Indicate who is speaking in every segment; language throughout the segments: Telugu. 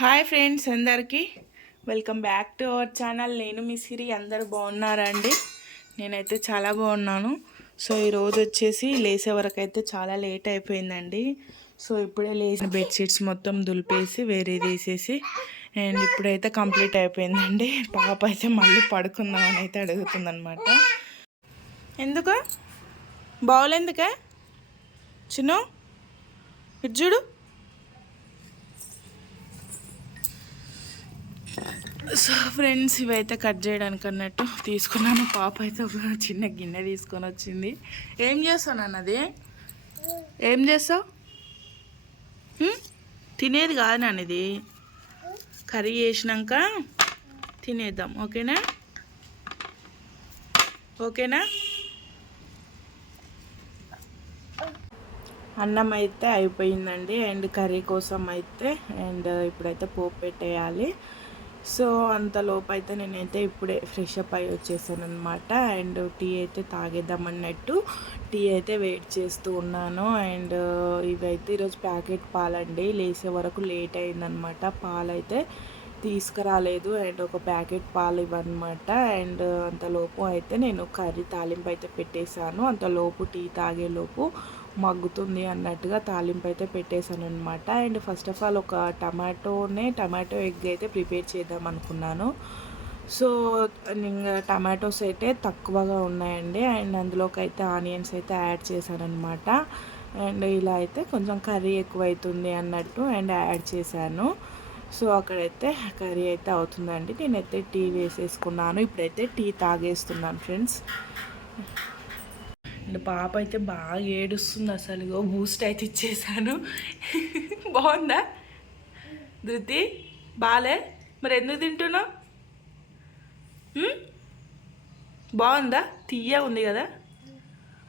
Speaker 1: హాయ్ ఫ్రెండ్స్ అందరికీ. Welcome back to our channel. నేను మీ సిరి. అందరు బాగున్నారా అండి నేనైతే చాలా బాగున్నాను. సో ఈరోజు వచ్చేసి లేసే వరకు అయితే చాలా లేట్ అయిపోయిందండి. సో ఇప్పుడే లేచిన బెడ్షీట్స్ మొత్తం దులిపేసి వేరే తీసేసి అండ్ ఇప్పుడైతే కంప్లీట్ అయిపోయిందండి. పాప అయితే మళ్ళీ పడుకుందామని అయితే అడుగుతుందనమాట ఎందుకు? బాగోలేందుకే చిన్ను ఇటు చూడు. సో ఫ్రెండ్స్ ఇవైతే కట్ చేయడానికి అన్నట్టు తీసుకున్నాను. పాప అయితే ఒక చిన్న గిన్నె తీసుకొని వచ్చింది. ఏం చేస్తాను అది? ఏం చేస్తావు? తినేది కాదు నాన్న ఇది. కర్రీ చేసినాక తినేద్దాం. ఓకేనా? ఓకేనా? అన్నం అయితే అయిపోయిందండి. అండ్ కర్రీ కోసం అయితే అండ్ ఇప్పుడైతే పోపు పెట్టేయాలి. సో అంతలోపు అయితే నేనైతే ఇప్పుడే ఫ్రెష్ అప్ అయి వచ్చేసాను అనమాట అండ్ టీ అయితే తాగేద్దాం అన్నట్టు టీ అయితే వెయిట్ చేస్తూ ఉన్నాను. అండ్ ఇవైతే ఈరోజు ప్యాకెట్ పాలండి. లేసే వరకు లేట్ అయిందనమాట పాలైతే తీసుకురాలేదు. అండ్ ఒక ప్యాకెట్ పాలు ఇవ్వనమాట అండ్ అంతలోపు అయితే నేను కర్రీ తాలింపు అయితే పెట్టేశాను. అంతలోపు టీ తాగేలోపు మగ్గుతుంది అన్నట్టుగా తాలింపు అయితే పెట్టేశాను అనమాట అండ్ ఫస్ట్ ఆఫ్ ఆల్ ఒక టమాటోనే టమాటో ఎగ్ అయితే ప్రిపేర్ చేద్దాం అనుకున్నాను. సో ఇంకా టమాటోస్ అయితే తక్కువగా ఉన్నాయండి. అండ్ అందులోకి అయితే ఆనియన్స్ అయితే యాడ్ చేశాను అనమాట అండ్ ఇలా అయితే కొంచెం కర్రీ ఎక్కువ అవుతుంది అన్నట్టు అండ్ యాడ్ చేశాను. సో అక్కడైతే కర్రీ అయితే అవుతుందండి. నేనైతే టీ వేసేసుకున్నాను. ఇప్పుడైతే టీ తాగేస్తున్నాను ఫ్రెండ్స్. అండ్ పాప అయితే బాగా ఏడుస్తుంది అసలు. బూస్ట్ అయితే ఇచ్చేసాను. బాగుందా? ధృతి బాలే మరి ఎందుకు తింటున్నావు? బాగుందా? తీయ ఉంది కదా.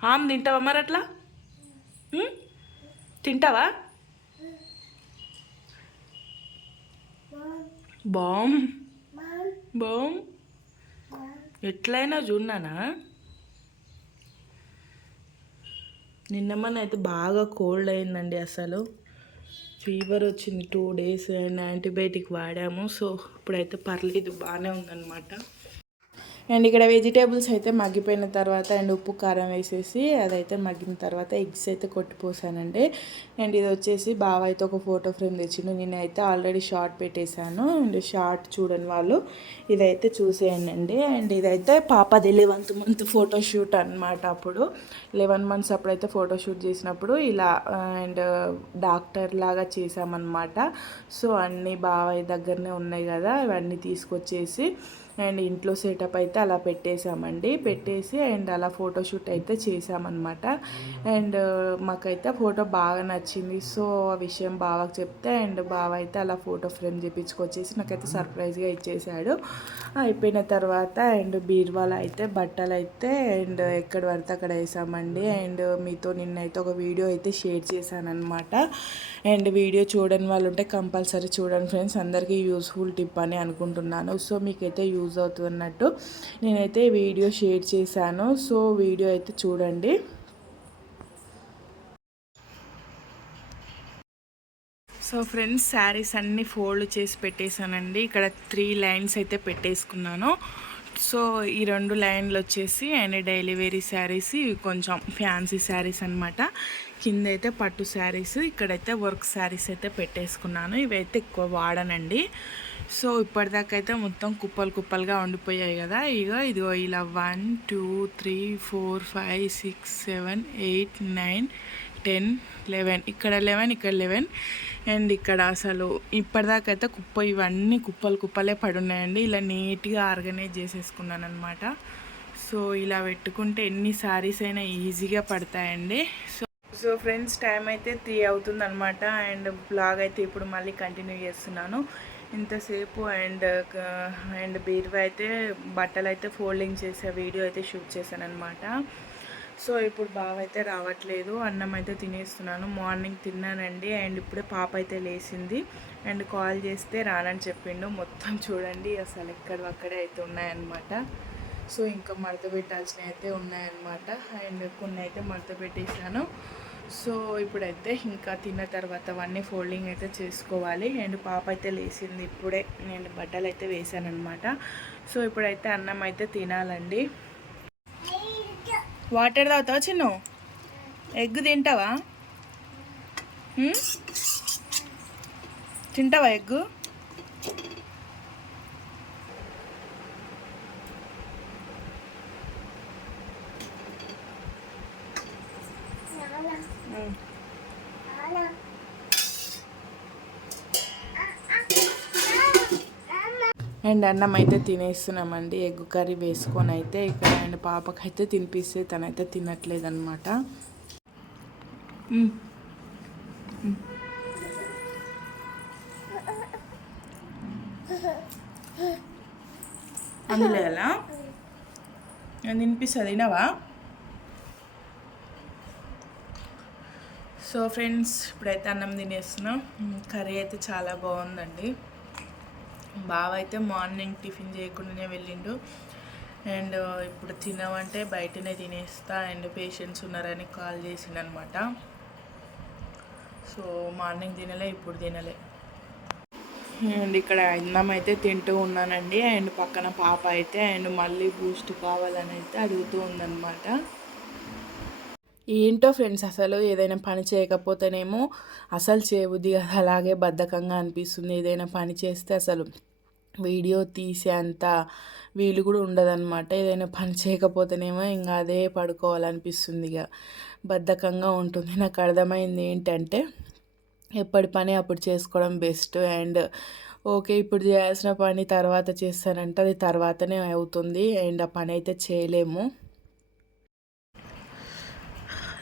Speaker 1: ఆమె తింటావా మరి అట్లా? తింటావా? బామ్. బామ్. ఎట్లయినా చూడనా నిన్న మన అయితే బాగా కోల్డ్ అయిందండి అసలు. ఫీవర్ వచ్చింది టూ డేస్ అండ్ యాంటీబయాటిక్ వాడాము. సో ఇప్పుడైతే పర్లేదు బాగానే ఉందన్నమాట. అండ్ ఇక్కడ వెజిటేబుల్స్ అయితే మగ్గిపోయిన తర్వాత అండ్ ఉప్పు కారం వేసేసి అదైతే మగ్గిన తర్వాత ఎగ్స్ అయితే కొట్టిపోసానండి. అండ్ ఇది వచ్చేసి బావ అయితే ఒక ఫోటో ఫ్రేమ్ తెచ్చిండు. నేనైతే ఆల్రెడీ షార్ట్ పెట్టేశాను అండ్ షార్ట్ చూడని వాళ్ళు ఇదైతే చూసేయండి అండ్ ఇదైతే పాపది లెవెన్త్ మంత్ ఫోటోషూట్ అనమాట అప్పుడు. లెవెన్ మంత్స్ అప్పుడైతే ఫోటోషూట్ చేసినప్పుడు ఇలా అండ్ డాక్టర్ లాగా చేశామన్నమాట. సో అన్నీ బావయ్య దగ్గరనే ఉన్నాయి కదా ఇవన్నీ తీసుకొచ్చేసి అండ్ ఇంట్లో సెటప్ అయితే అలా పెట్టేశామండి. పెట్టేసి అండ్ అలా ఫోటోషూట్ అయితే చేసామన్నమాట అండ్ మాకైతే ఫోటో బాగా నచ్చింది. సో ఆ విషయం బావకు చెప్తే అండ్ బావ అయితే అలా ఫోటో ఫ్రేమ్ చేపించుకొచ్చేసి నాకైతే సర్ప్రైజ్గా ఇచ్చేసాడు అయిపోయిన తర్వాత అండ్ బీర్వాల అయితే బట్టలు అయితే అండ్ ఎక్కడ పడితే అక్కడ వేసామండి. అండ్ మీతో నిన్నైతే ఒక వీడియో అయితే షేర్ చేశానమాట అండ్ వీడియో చూడని వాళ్ళు ఉంటే కంపల్సరీ చూడండి ఫ్రెండ్స్. అందరికీ యూస్ఫుల్ టిప్ అని అనుకుంటున్నాను. సో మీకైతే యూజ్ అవుతున్నట్టు నేనైతే వీడియో షేర్ చేశాను. సో వీడియో అయితే చూడండి. సో ఫ్రెండ్స్ శారీస్ అన్నీ ఫోల్డ్ చేసి పెట్టేశానండి. ఇక్కడ త్రీ లైన్స్ అయితే పెట్టేసుకున్నాను. సో ఈ రెండు లైన్లు వచ్చేసి అండ్ డైలీ వేరీ శారీస్ ఇవి కొంచెం ఫ్యాన్సీ శారీస్ అనమాట కింద అయితే పట్టు శారీస్ ఇక్కడైతే వర్క్ శారీస్ అయితే పెట్టేసుకున్నాను. ఇవైతే ఎక్కువ వాడనండి. సో ఇప్పటిదాకైతే అయితే మొత్తం కుప్పలు కుప్పలుగా ఉండిపోయాయి కదా. ఇగో ఇదిగో ఇలా one two three four five six seven eight nine ten eleven. ఇక్కడ లెవెన్ ఇక్కడ లెవెన్. అండ్ ఇక్కడ అసలు ఇప్పటిదాకైతే అయితే కుప్ప ఇవన్నీ కుప్పలు కుప్పలే పడున్నాయండి. ఇలా నీట్గా ఆర్గనైజ్ చేసేసుకున్నాను అనమాట సో ఇలా పెట్టుకుంటే ఎన్ని సారీస్ అయినా ఈజీగా పడతాయండి. సో సో ఫ్రెండ్స్ టైం అయితే త్రీ అవుతుంది అనమాట అండ్ బ్లాగ్ అయితే ఇప్పుడు మళ్ళీ కంటిన్యూ చేస్తున్నాను. ఇంతసేపు అండ్ అండ్ బీరువా అయితే బట్టలు అయితే ఫోల్డింగ్ చేసే వీడియో అయితే షూట్ చేశాను అనమాట సో ఇప్పుడు బావ అయితే రావట్లేదు అన్నం అయితే తినేస్తున్నాను. మార్నింగ్ తిన్నానండి అండ్ ఇప్పుడే పాప అయితే లేచింది అండ్ కాల్ చేస్తే రానని చెప్పిండు. మొత్తం చూడండి అసలు ఎక్కడ అక్కడే అయితే ఉన్నాయన్నమాట. సో ఇంకా మడత పెట్టాల్సినవి అయితే ఉన్నాయన్నమాట. అండ్ కొన్ని అయితే మడత పెట్టేశాను. సో ఇప్పుడైతే ఇంకా తిన్న తర్వాత అవన్నీ ఫోల్డింగ్ అయితే చేసుకోవాలి. అండ్ పాప అయితే లేచింది ఇప్పుడే. నేను బట్టలు అయితే వేసానమాట సో ఇప్పుడైతే అన్నం అయితే తినాలండి. వాటర్ తాగుతావా చిన్ను? ఎగ్ తింటావా? తింటావా ఎగ్గు? అండ్ అన్నం అయితే తినేస్తున్నామండి. ఎగ్ కర్రీ వేసుకొని అయితే ఇక్కడ అండ్ పాపకైతే తినిపిస్తే తనైతే తినట్లేదు అనమాట అందులో ఎలా? తినిపిస్తుంది తినవా? సో ఫ్రెండ్స్ ఇప్పుడైతే అన్నం తినేస్తున్నాం. కర్రీ అయితే చాలా బాగుందండి. బావ అయితే మార్నింగ్ టిఫిన్ చేయకుండానే వెళ్ళిండు. అండ్ ఇప్పుడు తినమంటే బయటనే తినేస్తా అండ్ పేషెంట్స్ ఉన్నారని కాల్ చేసిండనమాట. సో మార్నింగ్ తినలే ఇప్పుడు తినలే. అండ్ ఇక్కడ అన్నం అయితే తింటూ ఉన్నానండి. అండ్ పక్కన పాప అయితే అండ్ మళ్ళీ బూస్ట్ కావాలని అయితే అడుగుతూ ఉందన్నమాట ఏంటో ఫ్రెండ్స్ అసలు ఏదైనా పని చేయకపోతేనేమో అసలు చేయబుద్ధి కదా. అలాగే బద్ధకంగా అనిపిస్తుంది ఏదైనా పని చేస్తే అసలు. వీడియో తీసే అంత వీలు కూడా ఉండదన్నమాట. ఏదైనా పని చేయకపోతేనేమో ఇంకా అదే పడుకోవాలనిపిస్తుంది ఇక. బద్ధకంగా ఉంటుంది. నాకు అర్థమైంది ఏంటంటే ఎప్పటి పని అప్పుడు చేసుకోవడం బెస్ట్. అండ్ ఓకే ఇప్పుడు చేయాల్సిన పని తర్వాత చేస్తానంటే అది తర్వాతనే అవుతుంది. అండ్ ఆ పని అయితే చేయలేము.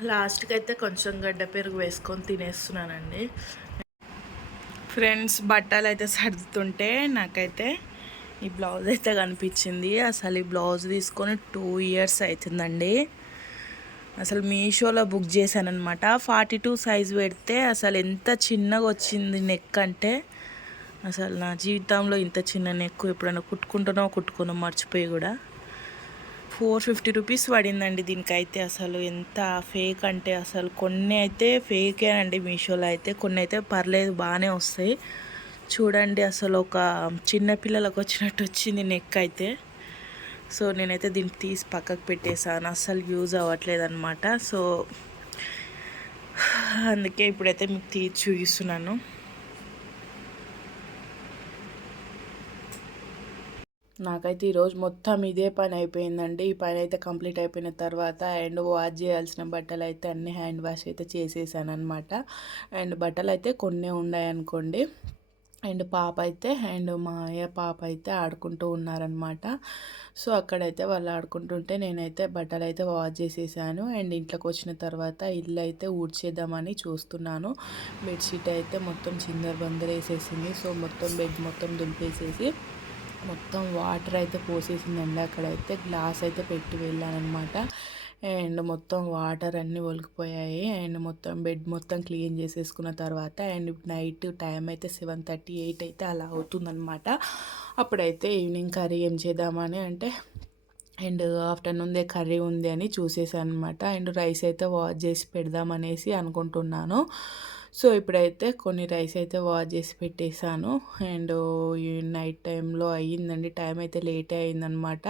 Speaker 1: లాస్ట్కి అయితే కొంచెం గడ్డ పెరుగు వేసుకొని తినేస్తున్నానండి. ఫ్రెండ్స్ బట్టలు అయితే సర్దుతుంటే నాకైతే ఈ బ్లౌజ్ అయితే కనిపించింది. అసలు ఈ బ్లౌజ్ తీసుకొని టూ ఇయర్స్ అవుతుందండి అసలు మీషోలో బుక్ చేశాను అనమాట ఫార్టీ టూ సైజ్ పెడితే అసలు ఎంత చిన్నగా వచ్చింది నెక్ అంటే అసలు నా జీవితంలో ఇంత చిన్న నెక్ ఎప్పుడైనా కుట్టుకుంటున్నావు కుట్టుకున్నా మర్చిపోయి కూడా. ఫోర్ ఫిఫ్టీ రూపీస్ పడిందండి దీనికైతే అసలు. ఎంత ఫేక్ అంటే అసలు కొన్ని అయితే ఫేకే అండి మీషోలో అయితే కొన్ని అయితే పర్లేదు బాగానే వస్తాయి. చూడండి అసలు ఒక చిన్న పిల్లలకు వచ్చినట్టు వచ్చింది నెక్ అయితే. సో నేనైతే దీన్ని తీసి పక్కకు పెట్టేశాను. అస్సలు యూజ్ అవ్వట్లేదు అనమాట సో అందుకే ఇప్పుడైతే మీకు తీసి చూపిస్తున్నాను. నాకైతే ఈరోజు మొత్తం ఇదే పని అయిపోయిందండి. ఈ పని అయితే కంప్లీట్ అయిపోయిన తర్వాత అండ్ వాష్ చేయాల్సిన బట్టలు అయితే అన్ని హ్యాండ్ వాష్ అయితే చేసేసాను అనమాట అండ్ బట్టలు అయితే కొన్ని ఉన్నాయనుకోండి. అండ్ పాప అయితే అండ్ మా అయ్య పాప అయితే ఆడుకుంటూ ఉన్నారనమాట సో అక్కడైతే వాళ్ళు ఆడుకుంటుంటే నేనైతే బట్టలు అయితే వాష్ చేసేసాను. అండ్ ఇంట్లోకి వచ్చిన తర్వాత ఇల్లు అయితే ఊడ్చేద్దామని చూస్తున్నాను. బెడ్షీట్ అయితే మొత్తం చిందర బందర వేసేసింది. సో మొత్తం బెడ్ మొత్తం దులిపేసేసి మొత్తం వాటర్ అయితే పోసేసిందండి. అక్కడైతే గ్లాస్ అయితే పెట్టి వెళ్ళానమాట అండ్ మొత్తం వాటర్ అన్నీ ఒలికిపోయాయి అండ్ మొత్తం బెడ్ మొత్తం క్లీన్ చేసేసుకున్న తర్వాత అండ్ నైట్ టైం అయితే సెవెన్ థర్టీ ఎయిట్ అయితే అలా అవుతుందన్నమాట. అప్పుడైతే ఈవినింగ్ కర్రీ ఏం చేద్దామని అంటే అండ్ ఆఫ్టర్నూన్దే కర్రీ ఉంది అని చూసేసాను అనమాట అండ్ రైస్ అయితే వాష్ చేసి పెడదామనేసి అనుకుంటున్నాను. సో ఇప్పుడైతే కొన్ని రైస్ అయితే వాష్ చేసి పెట్టేశాను. అండ్ ఈ నైట్ టైంలో అయ్యిందండి. టైం అయితే లేటే అయిందనమాట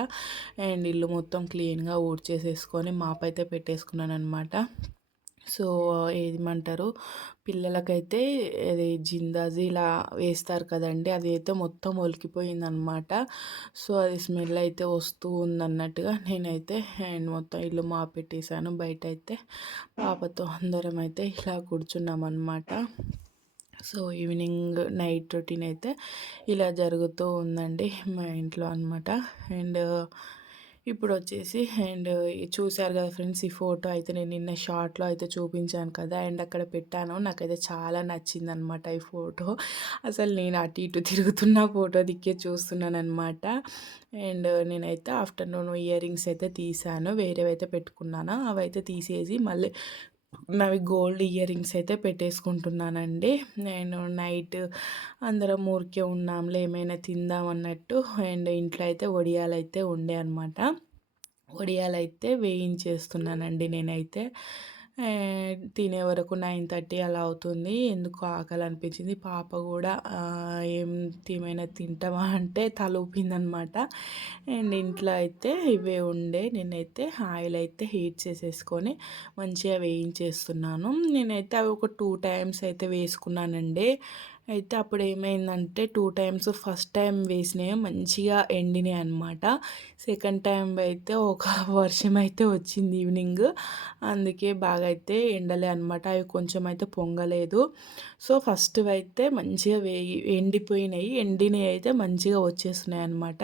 Speaker 1: అండ్ ఇల్లు మొత్తం క్లీన్గా ఊడ్చేసేసుకొని మాప్ అయితే పెట్టేసుకున్నాను అనమాట సో ఏమంటారు? పిల్లలకైతే అది జిందాజీ ఇలా వేస్తారు కదండి అది అయితే మొత్తం ఒలికిపోయిందనమాట. సో అది స్మెల్ అయితే వస్తూ ఉందన్నట్టుగా నేనైతే అండ్ మొత్తం ఇల్లు మా పెట్టేశాను బయట అయితే పాపతో అందరం అయితే ఇలా కూర్చున్నామన్నమాట. సో ఈవినింగ్ నైట్ రొటీన్ అయితే ఇలా జరుగుతూ ఉందండి మా ఇంట్లో అనమాట అండ్ ఇప్పుడు వచ్చేసి అండ్ చూశారు కదా ఫ్రెండ్స్ ఈ ఫోటో అయితే నేను నిన్న షార్ట్లో అయితే చూపించాను కదా అండ్ అక్కడ పెట్టాను. నాకైతే చాలా నచ్చింది అనమాట ఈ ఫోటో. అసలు నేను అటు ఇటు తిరుగుతున్న ఫోటో దిక్కే చూస్తున్నాను అనమాట అండ్ నేనైతే ఆఫ్టర్నూన్ ఇయర్ రింగ్స్ అయితే తీసాను. వేరేవైతే పెట్టుకున్నాను అవైతే తీసేసి మళ్ళీ నావి గోల్డ్ ఇయర్ రింగ్స్ అయితే పెట్టేసుకుంటున్నానండి. నేను నైట్ అందరం ఊరికే ఉన్నాంలే ఏమైనా తిందాం అన్నట్టు. అండ్ ఇంట్లో అయితే వడియాలు అయితే ఉండే అనమాట వడియాలు అయితే వేయించేస్తున్నానండి నేనైతే. తినే వరకు నైన్ థర్టీ అలా అవుతుంది. ఎందుకు ఆకలి అనిపించింది పాప కూడా ఏం ఏమైనా తింటామా అంటే తల ఊపిందనమాట అండ్ ఇంట్లో అయితే ఇవే ఉండే. నేనైతే ఆయిల్ అయితే హీట్ చేసేసుకొని మంచిగా వేయించేస్తున్నాను. నేనైతే అవి ఒక టూ టైమ్స్ అయితే వేసుకున్నానండి. అయితే అప్పుడు ఏమైందంటే టూ టైమ్స్ ఫస్ట్ టైం వేసినవి మంచిగా ఎండినాయి అనమాట సెకండ్ టైం అయితే ఒక వర్షం అయితే వచ్చింది ఈవినింగ్. అందుకే బాగా అయితే ఎండలే అనమాట అవి కొంచెం అయితే పొంగలేదు. సో ఫస్ట్ అయితే మంచిగా వేయి ఎండిపోయినాయి. ఎండినవి అయితే మంచిగా వచ్చేస్తున్నాయి అనమాట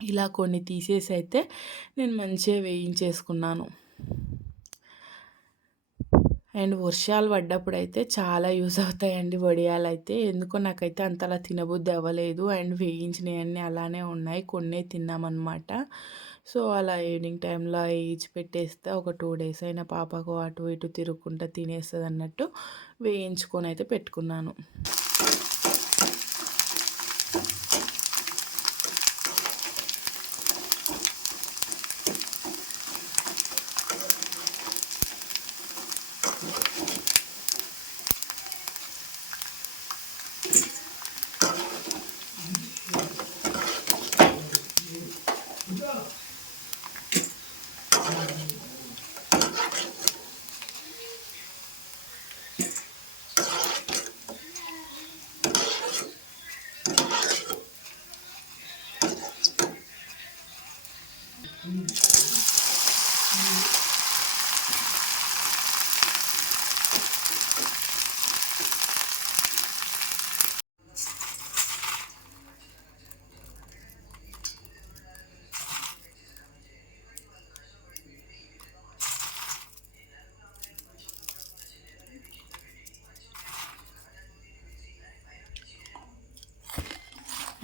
Speaker 1: ఇలా కొన్ని తీసేసి అయితే నేను మంచిగా వేయించేసుకున్నాను. అండ్ వర్షాలు పడ్డప్పుడు అయితే చాలా యూజ్ అవుతాయండి వడియాలు అయితే ఎందుకో నాకైతే అంతలా తినబుద్ధి అవ్వలేదు. అండ్ వేయించినవన్నీ అలానే ఉన్నాయి. కొన్నే తిన్నామన్నమాట. సో అలా ఈవినింగ్ టైంలో వేయించి పెట్టేస్తే ఒక టూ డేస్ అయినా పాపకు అటు ఇటు తిరుగుకుంటా తినేస్తుంది అన్నట్టు వేయించుకొని అయితే పెట్టుకున్నాను.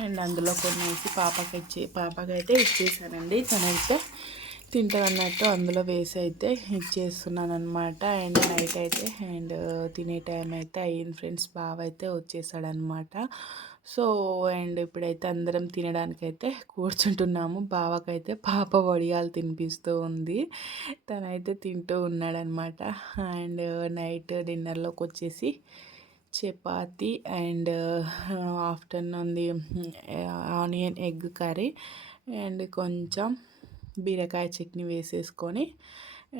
Speaker 1: అండ్ అందులో కొన్ని వేసి పాపకి ఇచ్చి పాపకైతే ఇచ్చేసానండి. తనైతే తింటానన్నట్టు అందులో వేసి అయితే ఇచ్చేస్తున్నాను అనమాట అండ్ నైట్ అయితే అండ్ తినే టైం అయితే అయ్యింది ఫ్రెండ్స్. బావ అయితే వచ్చేసాడనమాట సో అండ్ ఇప్పుడైతే అందరం తినడానికైతే కూర్చుంటున్నాము. బావకైతే పాప వడియాలు తినిపిస్తూ ఉంది. తనైతే తింటూ ఉన్నాడనమాట అండ్ నైట్ డిన్నర్లోకి వచ్చేసి చపాతి అండ్ ఆఫ్టర్నూన్ది ఆనియన్ ఎగ్ కర్రీ అండ్ కొంచెం బీరకాయ చట్నీ వేసేసుకొని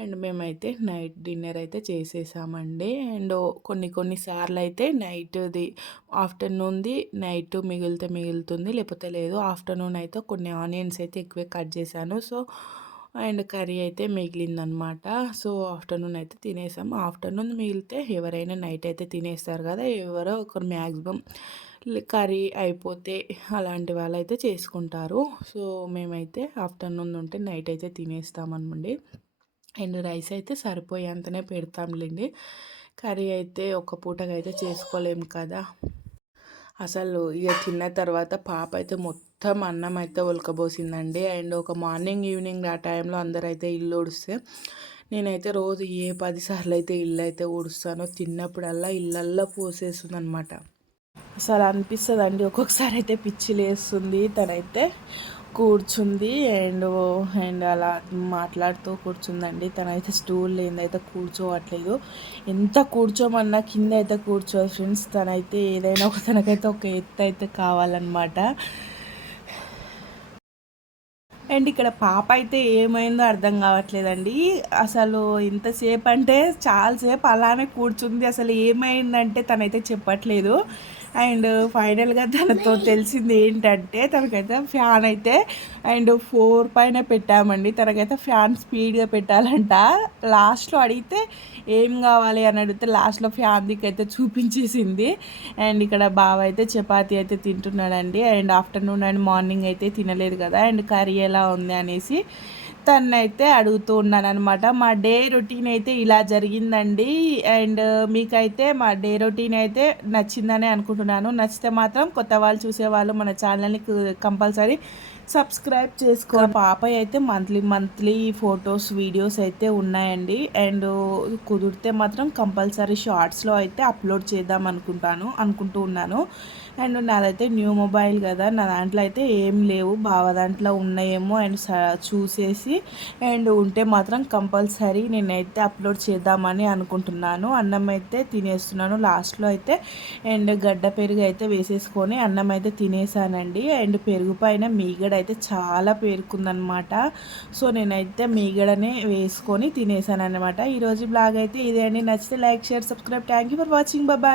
Speaker 1: అండ్ మేమైతే నైట్ డిన్నర్ అయితే చేసేసామండి. అండ్ కొన్ని కొన్ని సార్లు అయితే నైట్ది ఆఫ్టర్నూన్ది నైట్ మిగిలితే మిగులుతుంది లేకపోతే లేదు ఆఫ్టర్నూన్ అయితే కొన్ని ఆనియన్స్ అయితే ఎక్కువే కట్ చేశాను. సో అండ్ కర్రీ అయితే మిగిలిందనమాట. సో ఆఫ్టర్నూన్ అయితే తినేసాం. ఆఫ్టర్నూన్ మిగిలితే ఎవరైనా నైట్ అయితే తినేస్తారు కదా ఎవరో ఒకరు మ్యాక్సిమం కర్రీ అయిపోతే అలాంటి వాళ్ళు అయితే చేసుకుంటారు. సో మేమైతే ఆఫ్టర్నూన్ ఉంటే నైట్ అయితే తినేస్తామనండి అండ్ రైస్ అయితే సరిపోయేంతనే పెడతాంలేండి. కర్రీ అయితే ఒక పూటగా అయితే చేసుకోలేము కదా. అసలు ఇక తిన్న తర్వాత పాప అయితే మొత్తం మొత్తం అన్నం అయితే ఉలకబోసిందండి. అండ్ ఒక మార్నింగ్ ఈవినింగ్ ఆ టైంలో అందరైతే ఇల్లు ఊడిస్తే నేనైతే రోజు ఏ పదిసార్లు అయితే ఇల్లు అయితే ఊడుస్తానో తిన్నప్పుడల్లా ఇళ్ళల్లో పోసేస్తుంది అనమాట అసలు అనిపిస్తుంది అండి ఒక్కొక్కసారి అయితే పిచ్చి లేస్తుంది తనైతే కూర్చుంది అండ్ అండ్ అలా మాట్లాడుతూ కూర్చుందండి. తనైతే స్టూల్ లేదైతే కూర్చోవట్లేదు. ఎంత కూర్చోమన్నా కింద అయితే కూర్చోదు ఫ్రెండ్స్. తనైతే ఏదైనా ఒక తనకైతే ఒక ఎత్తు అయితే కావాలన్నమాట. అండ్ ఇక్కడ పాప అయితే ఏమైందో అర్థం కావట్లేదండి. అసలు ఇంతసేపు అంటే చాలాసేపు అలానే కూర్చుంది. అసలు ఏమైందంటే తనైతే చెప్పట్లేదు. అండ్ ఫైనల్గా తనతో తెలిసింది ఏంటంటే తనకైతే ఫ్యాన్ అయితే అండ్ ఫోర్ పైన పెట్టామండి. తనకైతే ఫ్యాన్ స్పీడ్గా పెట్టాలంట. లాస్ట్లో అడిగితే ఏం కావాలి అని అడిగితే లాస్ట్లో ఫ్యాన్ దిక్కైతే చూపించేసింది. అండ్ ఇక్కడ బావ అయితే చపాతి అయితే తింటున్నాడండి. అండ్ ఆఫ్టర్నూన్ అండ్ మార్నింగ్ అయితే తినలేదు కదా. అండ్ కర్రీ ఎలా ఉంది అనేసి తనైతే అడుగుతూ ఉన్నాను అనమాట మా డే రొటీన్ అయితే ఇలా జరిగిందండి. అండ్ మీకైతే మా డే రొటీన్ అయితే నచ్చిందని అనుకుంటున్నాను. నచ్చితే మాత్రం కొత్త వాళ్ళు చూసేవాళ్ళు మన ఛానల్ని కంపల్సరీ సబ్స్క్రైబ్ చేసుకో. పాప అయితే మంత్లీ మంత్లీ ఫొటోస్ వీడియోస్ అయితే ఉన్నాయండి. అండ్ కుదిరితే మాత్రం కంపల్సరీ షార్ట్స్లో అయితే అప్లోడ్ చేద్దాం అనుకుంటాను అనుకుంటూ ఉన్నాను. అండ్ నాదైతే న్యూ మొబైల్ కదా నా దాంట్లో అయితే ఏం లేవు. బావ దాంట్లో ఉన్నాయేమో అండ్ చూసేసి అండ్ ఉంటే మాత్రం కంపల్సరీ నేనైతే అప్లోడ్ చేద్దామని అనుకుంటున్నాను. అన్నం అయితే తినేస్తున్నాను లాస్ట్లో అయితే. అండ్ గడ్డ పెరుగు అయితే వేసేసుకొని అన్నం అయితే తినేసానండి. అండ్ పెరుగు పైన మీగడ అయితే చాలా పేరుకుందనమాట. సో నేనైతే మీగడనే వేసుకొని తినేసాను అనమాట ఈరోజు బ్లాగ్ అయితే ఇదే అండి. నచ్చితే like share subscribe. Thank you for watching. బాబాయ్